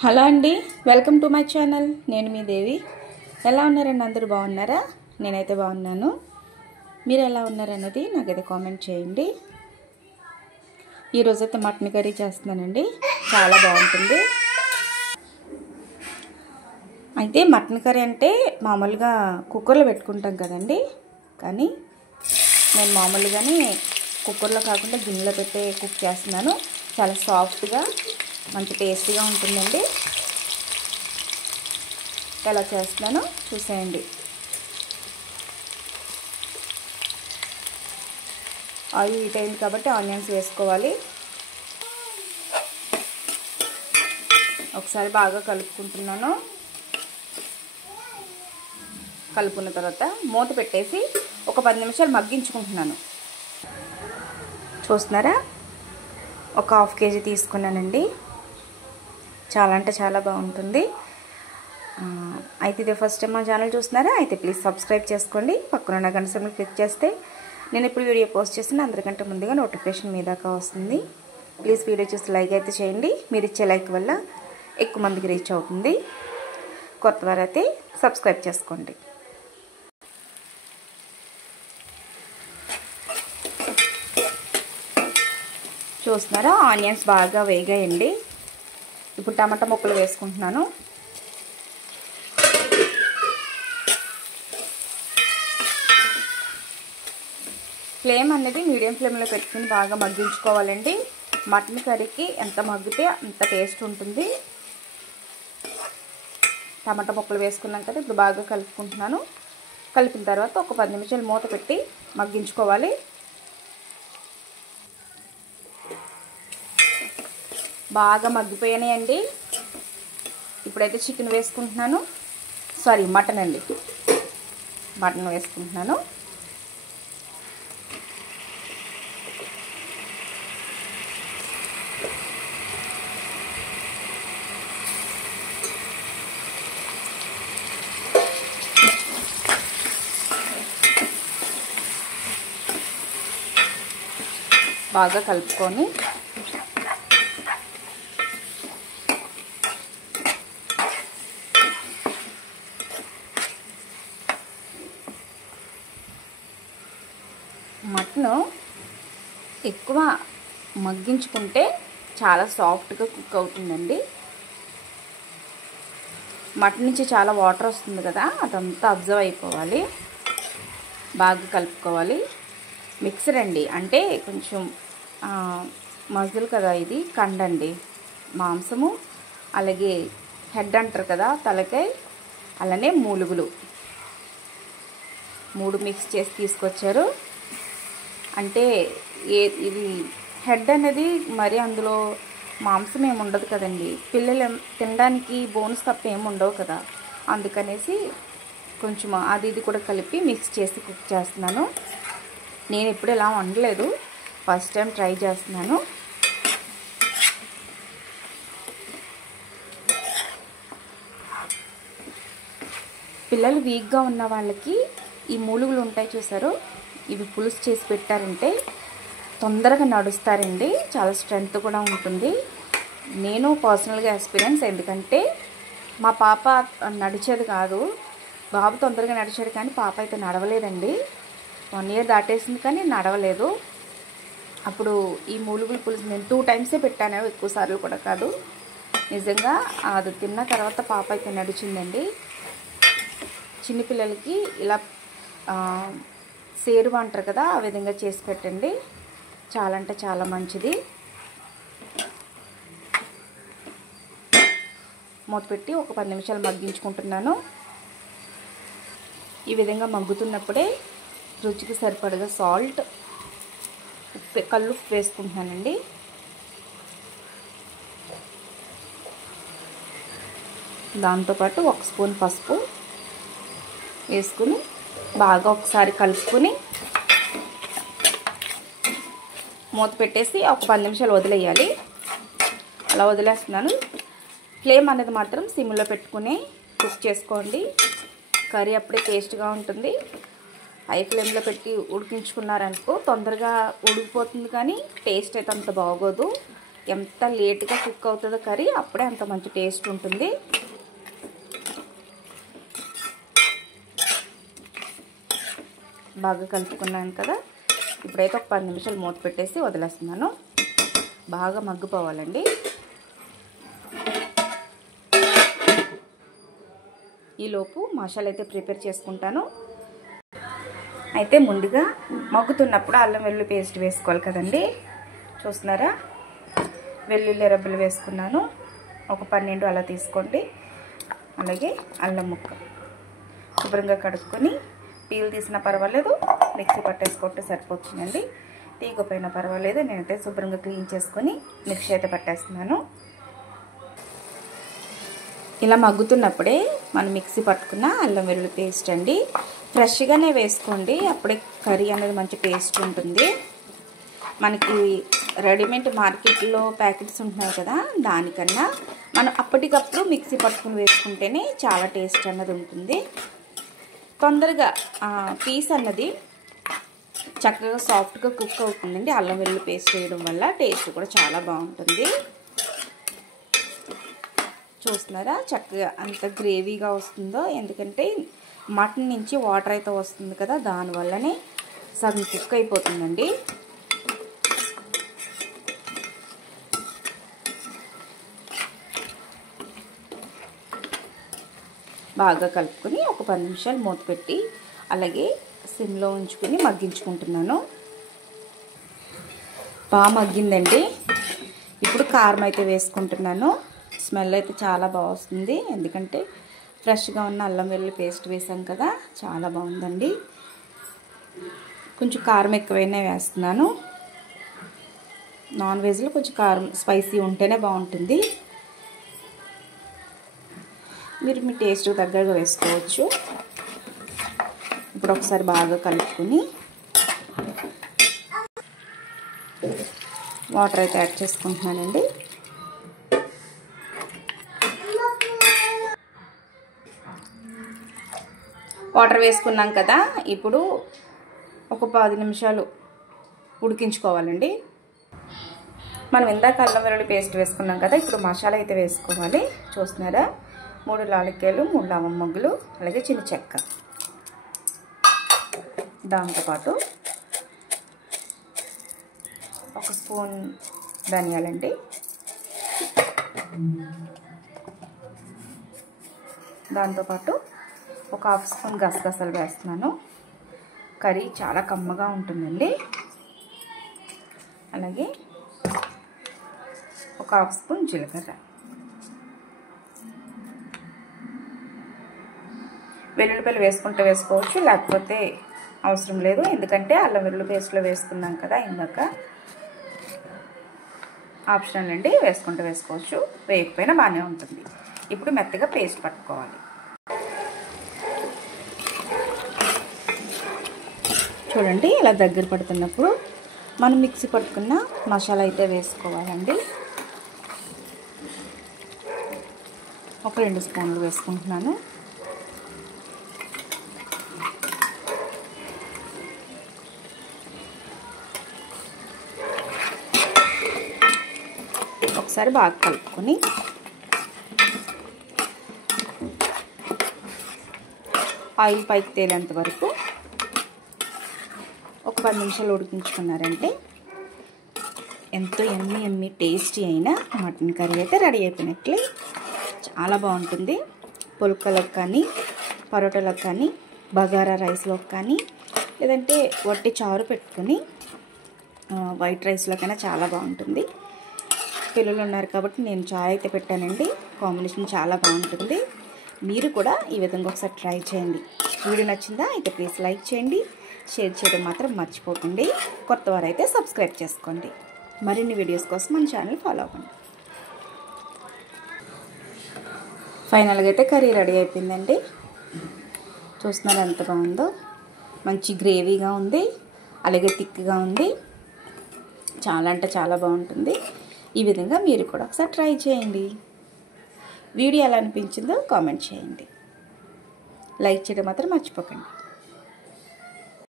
Hello అండి, welcome to my channel. నేను మీ దేవి. ఎలా ఉన్నారండి? అందరూ బాగున్నారా? నేనైతే బాగున్నాను. మీరు ఎలా ఉన్నారన్నది నాకైతే కామెంట్ చేయండి. ఈరోజైతే మటన్ కర్రీ చేస్తున్నానండి. చాలా బాగుంటుంది. అయితే మటన్ కర్రీ అంటే మామూలుగా కుక్కర్లో పెట్టుకుంటాం కదండి, కానీ నేను మామూలుగానే కుక్కర్లో కాకుండా గిన్నెలో పెట్టే కుక్ చేస్తున్నాను. చాలా సాఫ్ట్గా మంచి టేస్టీగా ఉంటుందండి. ఎలా చేస్తున్నానో చూసేయండి. ఆయిల్ హీట్ అయింది కాబట్టి ఆనియన్స్ వేసుకోవాలి. ఒకసారి బాగా కలుపుకుంటున్నాను. కలుపుకున్న తర్వాత మూత పెట్టేసి ఒక 10 నిమిషాలు మగ్గించుకుంటున్నాను. చూస్తున్నారా? ఒక 1/2 కేజీ తీసుకున్నానండి. చాలా అంటే చాలా బాగుంటుంది. అయితే ఇది ఫస్ట్ టైం మా ఛానల్ చూస్తున్నారా? అయితే ప్లీజ్ సబ్స్క్రైబ్ చేసుకోండి. పక్కన ఉన్న గంట సింబల్ క్లిక్ చేస్తే నేను ఎప్పుడు వీడియో పోస్ట్ చేసిన అందరికంటే ముందుగా నోటిఫికేషన్ మీ దాకా వస్తుంది. ప్లీజ్ వీడియో చూసి లైక్ అయితే చేయండి. మీరు ఇచ్చే లైక్ వల్ల ఎక్కువ మందికి రీచ్ అవుతుంది. కొత్త వారైతే సబ్స్క్రైబ్ చేసుకోండి. చూస్తున్నారా? ఆనియన్స్ బాగా వేగాయండి. ఇప్పుడు టమాటా ముక్కలు వేసుకుంటున్నాను. ఫ్లేమ్ అనేది మీడియం ఫ్లేమ్లో పెట్టుకుని బాగా మగ్గించుకోవాలండి. మటన్ కర్రీకి ఎంత మగ్గితే అంత టేస్ట్ ఉంటుంది. టమాటా ముక్కలు వేసుకున్నాం కదా, ఇప్పుడు బాగా కలుపుకుంటున్నాను. కలిపిన తర్వాత ఒక 10 నిమిషాలు మూత పెట్టి మగ్గించుకోవాలి. బాగా మగ్గిపోయాయండి. ఇప్పుడైతే చికెన్ వేసుకుంటున్నాను. సారీ, మటన్ అండి. మటన్ వేసుకుంటున్నాను. బాగా కలుపుకొని మటను ఎక్కువ మగ్గించుకుంటే చాలా సాఫ్ట్గా కుక్ అవుతుందండి. మటన్ నుంచి చాలా వాటర్ వస్తుంది కదా, అదంతా అబ్జర్వ్ అయిపోవాలి. బాగా కలుపుకోవాలి. మిక్సర్ అండి, అంటే కొంచెం మజిల్ కదా, ఇది కండండి, మాంసము, అలాగే హెడ్ అంటారు కదా, తలకాయ, అలానే మూలుగులు 3 మిక్స్ చేసి తీసుకొచ్చారు. అంటే ఇది హెడ్ అనేది మరి అందులో మాంసం ఏమి ఉండదు కదండి, పిల్లలు తినడానికి బోన్స్ తప్ప ఏమి ఉండవు కదా, అందుకనేసి కొంచెం అది ఇది కూడా కలిపి మిక్స్ చేసి కుక్ చేస్తున్నాను. నేను ఎప్పుడు ఇలా వండలేదు, ఫస్ట్ టైం ట్రై చేస్తున్నాను. పిల్లలు వీక్గా ఉన్న వాళ్ళకి ఈ మూలుగులు ఉంటాయి చూసారు, ఇవి పులుసు చేసి పెట్టారంటే తొందరగా నడుస్తారండి. చాలా స్ట్రెంగ్త్ కూడా ఉంటుంది. నేను పర్సనల్గా ఎక్స్పీరియన్స్, ఎందుకంటే మా పాప నడిచేది కాదు, బాబు తొందరగా నడిచాడు, కానీ పాప అయితే నడవలేదండి. 1 ఇయర్ దాటేసింది కానీ నడవలేదు. అప్పుడు ఈ మూలుగుల పులుసు నేను 2 టైమ్సే పెట్టాను, ఎక్కువ సార్లు కూడా కాదు. నిజంగా అది తిన్న తర్వాత పాప అయితే నడిచిందండి. చిన్నపిల్లలకి ఇలా సేరువా అంటారు కదా, ఆ విధంగా చేసి పెట్టండి. చాలా అంటే చాలా మంచిది. మూత పెట్టి ఒక 10 నిమిషాలు మగ్గించుకుంటున్నాను. ఈ విధంగా మగ్గుతున్నప్పుడే రుచికి సరిపడగా సాల్ట్, కల్లుప్పు వేసుకుంటున్నానండి. దాంతోపాటు 1 స్పూన్ పసుపు వేసుకుని బాగా ఒకసారి కలుపుకొని మూత పెట్టేసి ఒక 10 నిమిషాలు వదిలేయాలి. అలా వదిలేస్తున్నాను. ఫ్లేమ్ అనేది మాత్రం సిమ్లో పెట్టుకుని కుక్ చేసుకోండి. కర్రీ అప్పుడే టేస్ట్గా ఉంటుంది. హై ఫ్లేమ్లో పెట్టి ఉడికించుకున్నారనుకో తొందరగా ఉడికిపోతుంది, కానీ టేస్ట్ అయితే అంత బాగోదు. ఎంత లేట్గా కుక్ అవుతుందో కర్రీ అప్పుడే అంత మంచి టేస్ట్ ఉంటుంది. బాగా కలుపుకున్నాను కదా, ఇప్పుడైతే ఒక 10 నిమిషాలు మూత పెట్టేసి వదిలేస్తున్నాను. బాగా మగ్గిపోవాలండి. ఈలోపు మసాలా అయితే ప్రిపేర్ చేసుకుంటాను. అయితే ముందుగా మగ్గుతున్నప్పుడు అల్లం వెల్లుల్లి పేస్ట్ వేసుకోవాలి కదండి. చూస్తున్నారా, వెల్లుల్లి రెబ్బలు వేసుకున్నాను. ఒక 12 అలా తీసుకోండి. అలాగే అల్లం ముక్క శుభ్రంగా కడుక్కొని పీల్ తీసినా పర్వాలేదు, మిక్సీ పట్టేసుకుంటే సరిపోతుందండి. తీగపోయినా పర్వాలేదు. నేనైతే శుభ్రంగా క్లీన్ చేసుకొని మిక్సీ అయితే పట్టేస్తున్నాను. ఇలా మగ్గుతున్నప్పుడే మనం మిక్సీ పట్టుకున్న అల్లం వెల్లుల్లి పేస్ట్ అండి. ఫ్రెష్గానే వేసుకోండి, అప్పుడే కర్రీ అనేది మంచి టేస్ట్ ఉంటుంది. మనకి రెడీమేడ్ మార్కెట్లో ప్యాకెట్స్ ఉంటున్నాయి కదా, దానికన్నా మనం అప్పటికప్పుడు మిక్సీ పట్టుకుని వేసుకుంటేనే చాలా టేస్ట్ అన్నది ఉంటుంది. తొందరగా పీస్ అన్నది చక్కగా సాఫ్ట్గా కుక్ అవుతుందండి. అల్లం వెల్లుల్లి పేస్ట్ వేయడం వల్ల టేస్ట్ కూడా చాలా బాగుంటుంది. చూస్తున్నారా చక్కగా అంత గ్రేవీగా వస్తుందో, ఎందుకంటే మటన్ నుంచి వాటర్ అయితే వస్తుంది కదా, దానివల్లనే సగం కుక్ అయిపోతుందండి. బాగా కలుపుకొని ఒక 10 నిమిషాలు మూత పెట్టి అలాగే సిమ్లో ఉంచుకొని మగ్గించుకుంటున్నాను. బాగా మగ్గిందండి. ఇప్పుడు కారం అయితే వేసుకుంటున్నాను. స్మెల్ అయితే చాలా బాగా వస్తుంది, ఎందుకంటే ఫ్రెష్గా ఉన్న అల్లం వెల్లుల్లి పేస్ట్ వేసాం కదా, చాలా బాగుందండి. కొంచెం కారం ఎక్కువైనా వేస్తున్నాను. నాన్ వెజ్లో కొంచెం కారం స్పైసీ ఉంటేనే బాగుంటుంది. మీరు మీ టేస్ట్ తగ్గగా వేసుకోవచ్చు. ఇప్పుడు ఒకసారి బాగా కలుపుకొని వాటర్ అయితే యాడ్ చేసుకుంటున్నానండి. వాటర్ వేసుకున్నాం కదా, ఇప్పుడు ఒక 10 నిమిషాలు ఉడికించుకోవాలండి. మనం ఇందాక అల్లం వెల్లుల్లి పేస్ట్ వేసుకున్నాం కదా, ఇప్పుడు మసాలా అయితే వేసుకోవాలి. చూస్తున్నారా, 3 యాలక్కాయలు, 3 లవంగ మొగ్గలు, అలాగే చిన్న చెక్క, దాంతోపాటు 1 స్పూన్ ధనియాలండి, దాంతోపాటు ఒక 1/2 స్పూన్ గసగసాలు వేస్తున్నాను. కర్రీ చాలా కమ్మగా ఉంటుందండి. అలాగే ఒక 1/2 స్పూన్ జీలకర్ర. వెల్లుల్లిపాయలు వేసుకుంటే వేసుకోవచ్చు, లేకపోతే అవసరం లేదు, ఎందుకంటే అల్లం వెల్లుల్లి పేస్ట్లో వేసుకున్నాం కదా ఇందాక. ఆప్షనల్ అండి, వేసుకుంటే వేసుకోవచ్చు, వేయకపోయినా బాగానే ఉంటుంది. ఇప్పుడు మెత్తగా పేస్ట్ పట్టుకోవాలి. చూడండి, ఇలా దగ్గర పడుతున్నప్పుడు మనం మిక్సీ పట్టుకున్న మసాలా అయితే వేసుకోవాలండి. ఒక 2 స్పూన్లు వేసుకుంటున్నాను. ఒకసారి బాగా కలుపుకొని ఆయిల్ పైకి తేలేంత వరకు ఒక 10 నిమిషాలు ఉడికించుకున్నారంటే ఎంతో ఎమ్మి టేస్టీ అయిన మటన్ కర్రీ అయితే రెడీ అయిపోయినట్లే. చాలా బాగుంటుంది. పుల్కలకు కానీ, పరోటాలకు కానీ, బగారా రైస్లోకి కానీ, లేదంటే వట్టి చారు పెట్టుకొని వైట్ రైస్లోకైనా చాలా బాగుంటుంది. పిల్లలు ఉన్నారు కాబట్టి నేను చాయ్ అయితే పెట్టానండి. కాంబినేషన్ చాలా బాగుంటుంది. మీరు కూడా ఈ విధంగా ఒకసారి ట్రై చేయండి. వీడియో నచ్చిందా అయితే ప్లీజ్ లైక్ చేయండి, షేర్ చేయడం మాత్రం మర్చిపోకండి. కొత్త వారైతే సబ్స్క్రైబ్ చేసుకోండి. మరిన్ని వీడియోస్ కోసం మన ఛానల్ ఫాలో అవ్వండి. ఫైనల్గా అయితే కర్రీ రెడీ అయిపోయిందండి. చూస్తున్నారు ఎంత బాగుందో. మంచి గ్రేవీగా ఉంది, అలాగే థిక్గా ఉంది. చాలా అంటే చాలా బాగుంటుంది. ఈ విధంగా మీరు కూడా ఒకసారి ట్రై చేయండి. వీడియో ఎలా అనిపించిందో కామెంట్ చేయండి. లైక్ చేయడం మాత్రం మర్చిపోకండి.